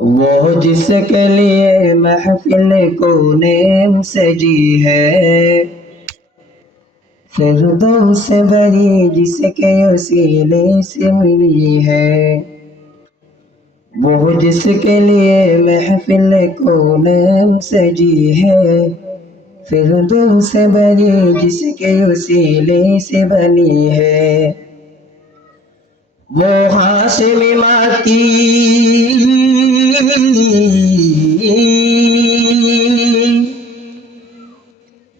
وہ جس کے لیے محفل کونین سجی ہے، فردوس سے بری جس کے وسیلے سے ملی ہے۔ وہ جس کے لیے محفل کونین سجی ہے، فردوس سے بری جس کے وسیلے سے بنی ہے۔ وہ ہاشمی ماتی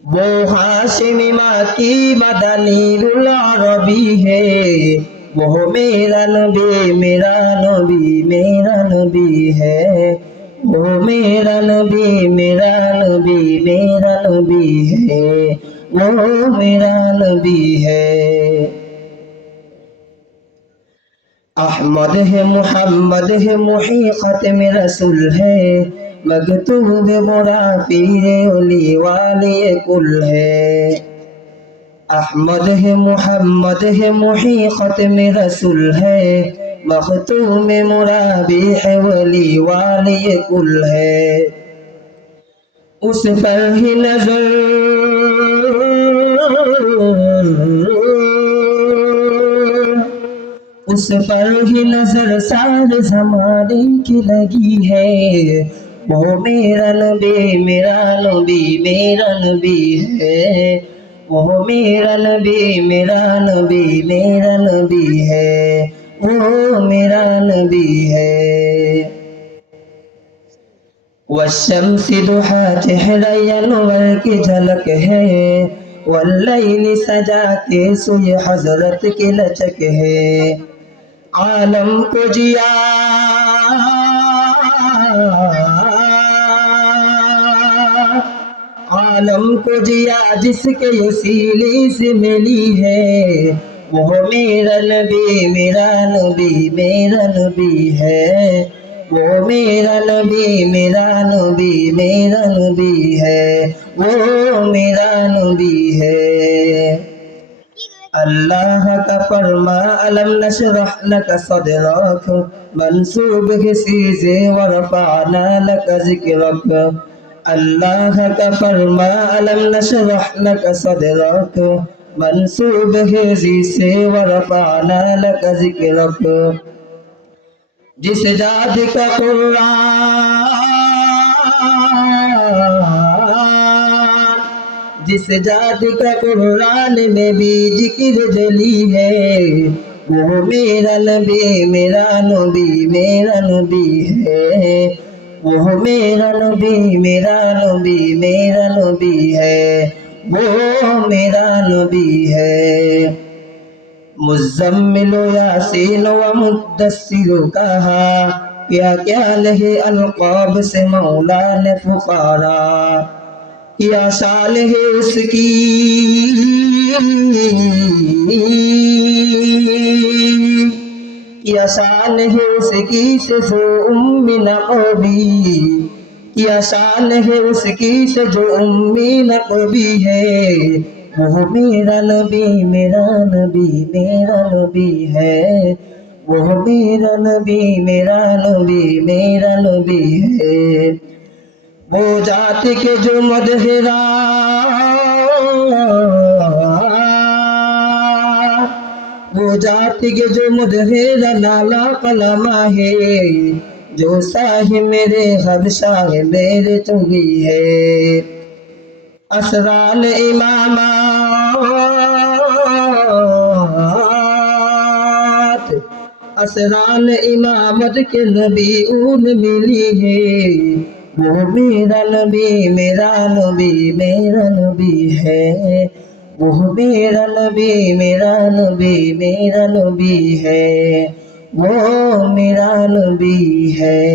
وہ ہاشمی ماتی مدنی العربی ہے، وہ میرا نبی میرا نبی میرا نبی ہے، وہ میرا نبی میرا نبی میرا نبی ہے، وہ میرا نبی ہے۔ احمد ہے محمد ہے محی ختم رسول ہے، مکتوب برا پیر اولی والی کل ہے۔ احمد ہے محمد ہے محی ختم رسول ہے، مختوم مرابی ہے ولی والی کل ہے۔ اس پر ہی نظر اس پر ہی نظر سارے زمانے کی لگی ہے، وہ میرا نبی میرا نبی میرا نبی ہے، وہ میرا نبی میرا نبی میرا نبی ہے، وہ میرا نبی ہے۔ والشمس دحا چہرہ انور کی جھلک ہے، واللیل سجا کے سوئے حضرت کی لچک ہے۔ عالم کو جیا عالم کو جیا جس کے وسیلے سے ملی ہے، وہ میرا نبی میرا نبی میرا نبی ہے، وہ میرا نبی میرا نبی میرا نبی ہے، وہ میرا نبی ہے۔ اللہ کا فرما علم نشرح لک صدرک، منصوب ہے سیزے ورفعنا لک ذکرک۔ اللہ کا فرما علم نشرح لک صدرک، منصوب ہے سیزے ورفعنا لک ذکرک۔ جس ذات کا قرآن جس ذات کا قرآن میں بھی ذکر جلی ہے، وہ میرا نبی میرا نبی میرا نبی ہے، وہ میرا نبی میرا نبی میرا نبی ہے، وہ میرا نبی ہے۔ مزمل و یاسین و مدثر کہا، کیا کیا لہے القاب سے مولا نے پکارا، کیا شان ہے اس کی کیا شان ہے اس کی سے جو امی نقبی، کیا شان ہے اس کی سے جو امی نقبی ہے، وہ میرا نبی میرا نبی میرا نبی ہے، وہ میرا نبی میرا نبی میرا نبی ہے۔ وہ ذات کے جو مدحرا وہ ذات کے جو مدحرا لالا قلمہ ہے، جو ساہ میرے حبشہ میرے تنگی ہے۔ اسرار اسرار امامت کے نبی اون ملی ہے، وہ میرا نبی میرا نبی میرا نبی ہے، وہ میرا نبی میرا نبی میرا نبی ہے، وہ میرا نبی ہے۔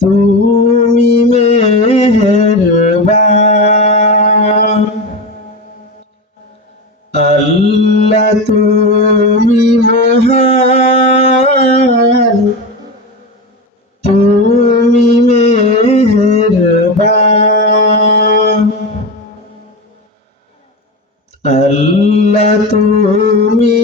تُومی مہربان اللہ تُومی مہار، تُومی مہربان اللہ تُومی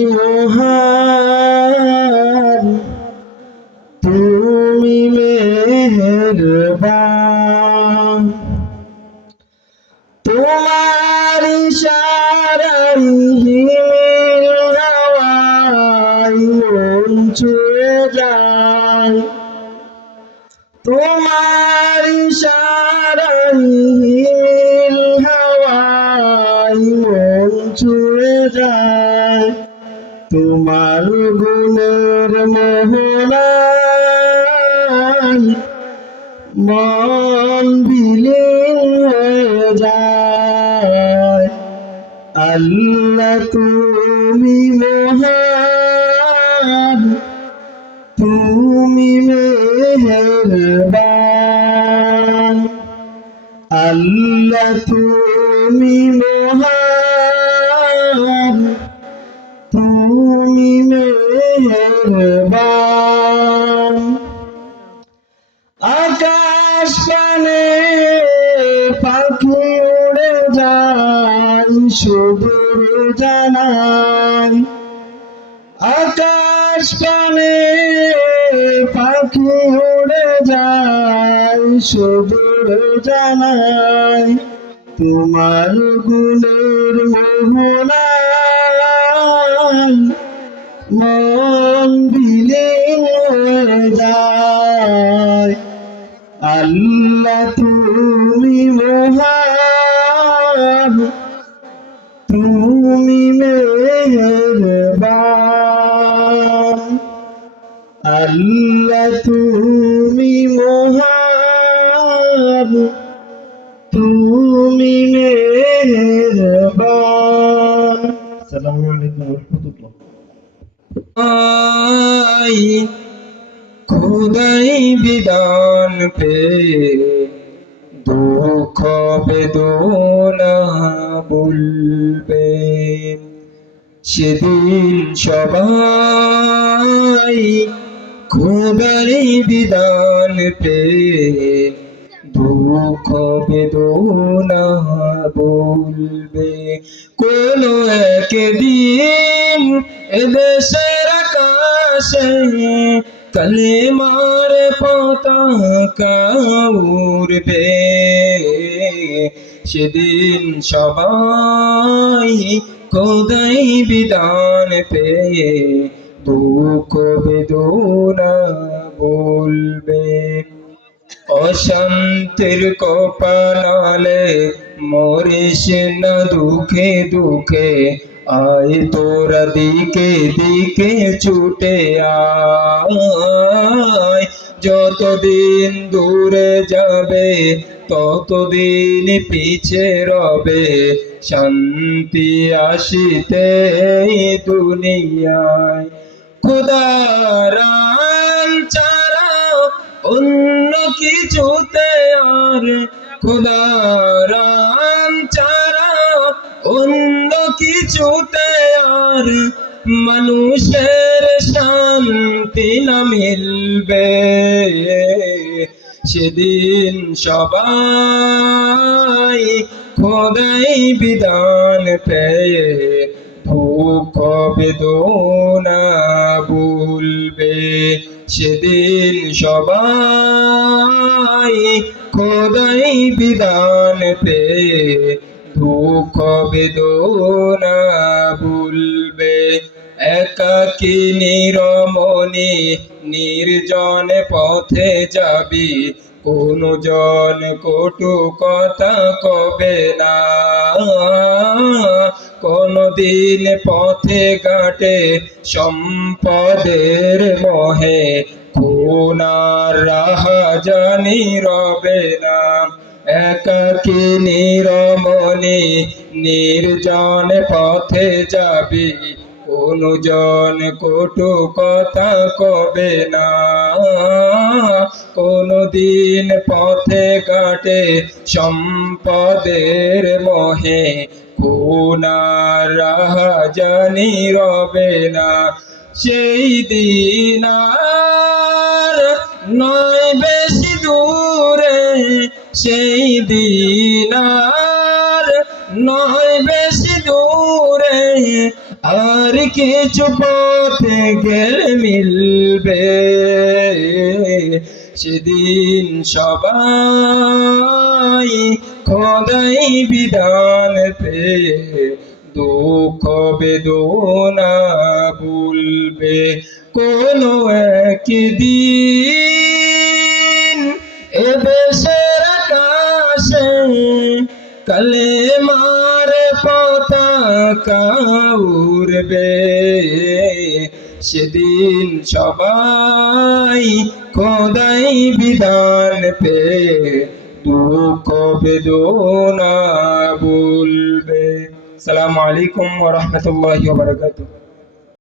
ছুঁয়ে যায় তোমার ইশারায় হিল হাওয়ায় মন ছুঁয়ে যায় তোমার গুণের মোহনায় মন বিলীন হয়ে যায় আল্লাহ তুমি মহান তুমি মেহেরবান আল্লাহ তুমি মহান তুমি মেহেরবান আকাশ পানে পাখি উড়ে যায় সুদূর জানায় আকাশ পানে পাখি উড়ে যায় সুদূর জানায় তোমার গুণের মোহনায় মন বিলীন হয়ে যায় আল্লাহ তুমি মহান তুমি মেহেরবান আল্লাহ তুমি মহান তুমি মেহেরবান আসসালামু আলাইকুম ওয়া রাহমাতুল্লাহ খুদাই বিধান পে দুঃখ বেদনা বলবে সেদিন সবাই খুদাই বিধান পে দুঃখ বেদনা বলবে কোন একদিন এদেশের আকাশে কালেমার পতাকা উড়বে সেদিন সবাই খোদাই বিধান পেয়ে দুঃখ বেদনা বলবে অশান্তির কপালে মরিস না দুঃখে দুঃখে আয় তোরা দিকে দিকে ছুটে আয় যতদিন দূরে যাবে ততদিন পিছে রবে শান্তি আসিতে দুনিয়ায় খোদার ছাড়া অন্য কিছুতে আর খোদার ছাড়া অন্য কিছুতে আর মানুষের শান্তি না মিলবে সেদিন সবাই খোদাই বিধান পেয়ে দুঃখ বেদনা ভুলবে সেদিন সবাই খোদাই বিধান পেয়ে দুঃখ বেদনা ভুলবে একাকী নিরমণি নির্জন পথে যাবি কোন জন কটু কথা কবে না কোনদিন পথে ঘাটে সম্পদের মোহে খুনার রাহা জানি রবে না একাকী নিরমণি নির্জন পথে যাবি কোন জন কটু কথা কবে না কোনদিন পথে ঘাটে সম্পদের মোহে খুনার রাহা জানি রবে না সেই দিন আর নয় বেশি দূরে সেই দিন আর নয় বেশি দূরে আর কিছু পথে গেলে মিলবে সেদিন সবাই খোদাই বিধান পেয়ে দুঃখ বেদনা ভুলবে কোনো একদিন এ দেশের আকাশে কালেমার পতাকা উড়বে, সেদিন সবাই খোদাই বিধান পে দুঃখ বেদনা বলবে। আসসালামু আলাইকুম ওয়া রাহমাতুল্লাহি ওয়া বারাকাতুহু।